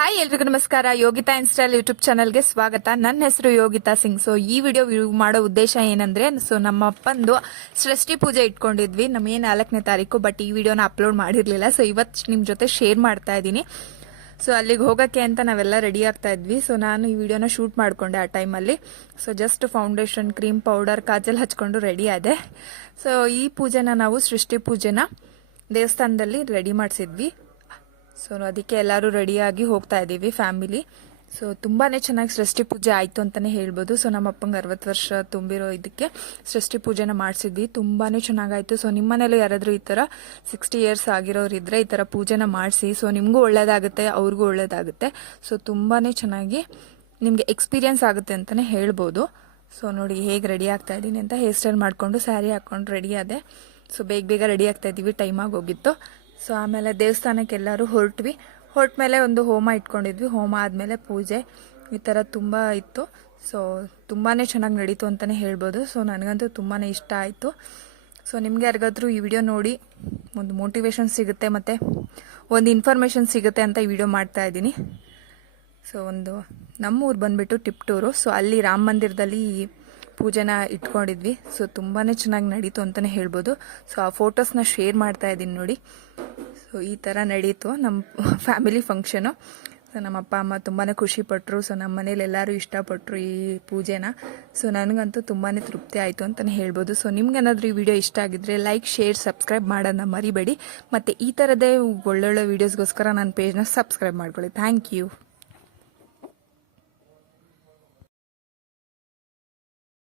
Hi ಎಲ್ರಿಗೂ ನಮಸ್ಕಾರ. Yogita install YouTube ಚಾನಲ್ಗೆ ಸ್ವಾಗತ. ನನ್ನ ಹೆಸರು ಯೋಗಿತಾ ಸಿಂಗ್. ಸೊ ಈ ವಿಡಿಯೋ ಮಾಡೋ ಉದ್ದೇಶ ಏನಂದ್ರೆ, ನಮ್ಮ ಅಪ್ಪಂದು ಸೃಷ್ಟಿ ಪೂಜೆ ಇಟ್ಕೊಂಡಿದ್ವಿ ನಮಗೆ 4ನೇ ತಾರೀಕು. ಬಟ್ ಈ ವಿಡಿಯೋನ ಅಪ್ಲೋಡ್ ಮಾಡಿರ್ಲಿಲ್ಲ. ಸೊ ಇವತ್ತು ನಿಮ್ ಜೊತೆ ಶೇರ್ ಮಾಡ್ತಾ ಇದ್ದೀನಿ. ಸೊ ಅಲ್ಲಿಗೆ ಹೋಗಕ್ಕೆ ಅಂತ ನಾವೆಲ್ಲ ರೆಡಿ ಆಗ್ತಾ ಇದ್ವಿ. ಸೊ ನಾನು ಈ ವಿಡಿಯೋನ ಶೂಟ್ ಮಾಡ್ಕೊಂಡೆ ಆ ಟೈಮಲ್ಲಿ. So just foundation, cream powder, Kajal ಹಚ್ಕೊಂಡು ರೆಡಿ ಆದೆ. ಸೊ ಈ ಪೂಜೆನ ನಾವು ಸೃಷ್ಟಿ ಪೂಜೆನ ದೇವಸ್ಥಾನದಲ್ಲಿ ರೆಡಿ ಮಾಡಿಸಿದ್ವಿ. ಸೊ ಅದಕ್ಕೆ ಎಲ್ಲರೂ ರೆಡಿಯಾಗಿ ಹೋಗ್ತಾ ಇದ್ದೀವಿ ಫ್ಯಾಮಿಲಿ. ಸೊ ತುಂಬಾನೇ ಚೆನ್ನಾಗಿ ಸೃಷ್ಟಿ ಪೂಜೆ ಆಯಿತು ಅಂತಲೇ ಹೇಳ್ಬೋದು. ಸೊ ನಮ್ಮ ಅಪ್ಪಂಗೆ 60 ವರ್ಷ ತುಂಬಿರೋ ಇದಕ್ಕೆ ಸೃಷ್ಟಿ ಪೂಜೆನ ಮಾಡಿಸಿದ್ವಿ. ತುಂಬಾನೇ ಚೆನ್ನಾಗಾಯಿತು. ಸೊ ನಿಮ್ಮ ಮನೇಲಿ ಯಾರಾದರೂ ಈ ಥರ 60 ಇಯರ್ಸ್ ಆಗಿರೋರು ಇದ್ರೆ ಈ ಥರ ಪೂಜೆನ ಮಾಡಿಸಿ. ಸೊ ನಿಮಗೂ ಒಳ್ಳೇದಾಗುತ್ತೆ, ಅವ್ರಿಗೂ ಒಳ್ಳೇದಾಗುತ್ತೆ. ಸೊ ತುಂಬಾನೇ ಚೆನ್ನಾಗಿ ನಿಮಗೆ ಎಕ್ಸ್ಪೀರಿಯನ್ಸ್ ಆಗುತ್ತೆ ಅಂತಲೇ ಹೇಳ್ಬೋದು. ಸೊ ನೋಡಿ ಹೇಗೆ ರೆಡಿ ಆಗ್ತಾ ಇದ್ದೀನಿ ಅಂತ. ಹೇರ್ ಸ್ಟೈಲ್ ಮಾಡಿಕೊಂಡು ಸ್ಯಾರಿ ಹಾಕೊಂಡು ರೆಡಿ ಆದೆ. ಸೊ ಬೇಗ ರೆಡಿ ಆಗ್ತಾ ಇದ್ದೀವಿ, ಟೈಮ್ ಆಗೋಗಿತ್ತು. ಸೊ ಆಮೇಲೆ ದೇವಸ್ಥಾನಕ್ಕೆ ಎಲ್ಲರೂ ಹೊರಟ್ವಿ. ಹೊರಟ ಮೇಲೆ ಒಂದು ಹೋಮ ಇಟ್ಕೊಂಡಿದ್ವಿ. ಹೋಮ ಆದಮೇಲೆ ಪೂಜೆ, ಈ ಥರ ತುಂಬ ಇತ್ತು. ಸೊ ತುಂಬಾ ಚೆನ್ನಾಗಿ ನಡೀತು ಅಂತಲೇ ಹೇಳ್ಬೋದು. ಸೊ ನನಗಂತೂ ತುಂಬಾ ಇಷ್ಟ ಆಯಿತು. ಸೊ ನಿಮಗೆ ಯಾರಿಗಾದ್ರೂ ಈ ವಿಡಿಯೋ ನೋಡಿ ಒಂದು ಮೋಟಿವೇಶನ್ ಸಿಗುತ್ತೆ ಮತ್ತು ಒಂದು ಇನ್ಫಾರ್ಮೇಷನ್ ಸಿಗುತ್ತೆ ಅಂತ ಈ ವಿಡಿಯೋ ಮಾಡ್ತಾ ಇದ್ದೀನಿ. ಸೊ ನಮ್ಮೂರು ಬಂದುಬಿಟ್ಟು ಟಿಪ್ಟೂರು. ಸೊ ಅಲ್ಲಿ ರಾಮ ಮಂದಿರದಲ್ಲಿ ಪೂಜೆನ ಇಟ್ಕೊಂಡಿದ್ವಿ. ಸೊ ತುಂಬಾ ಚೆನ್ನಾಗಿ ನಡೀತು ಅಂತಲೇ ಹೇಳ್ಬೋದು. ಸೊ ಆ ಫೋಟೋಸ್ನ ಶೇರ್ ಮಾಡ್ತಾ ಇದ್ದೀನಿ ನೋಡಿ. ಸೊ ಈ ಥರ ನಡೀತು ನಮ್ಮ ಫ್ಯಾಮಿಲಿ ಫಂಕ್ಷನು. ಸೊ ನಮ್ಮ ಅಪ್ಪ ಅಮ್ಮ ತುಂಬಾ ಖುಷಿಪಟ್ಟರು. ಸೊ ನಮ್ಮ ಮನೇಲಿ ಎಲ್ಲರೂ ಇಷ್ಟಪಟ್ಟರು ಈ ಪೂಜೆನ. ಸೊ ನನಗಂತೂ ತುಂಬಾ ತೃಪ್ತಿ ಆಯಿತು ಅಂತಲೇ ಹೇಳ್ಬೋದು. ಸೊ ನಿಮ್ಗೇನಾದರೂ ಈ ವಿಡಿಯೋ ಇಷ್ಟ ಆಗಿದ್ರೆ ಲೈಕ್, ಶೇರ್, ಸಬ್ಸ್ಕ್ರೈಬ್ ಮಾಡೋದನ್ನ ಮರಿಬೇಡಿ. ಮತ್ತು ಈ ಥರದೇ ಒಳ್ಳೊಳ್ಳೆ ವೀಡಿಯೋಸ್ಗೋಸ್ಕರ ನನ್ನ ಪೇಜ್ನ ಸಬ್ಸ್ಕ್ರೈಬ್ ಮಾಡ್ಕೊಳ್ಳಿ. Thank you.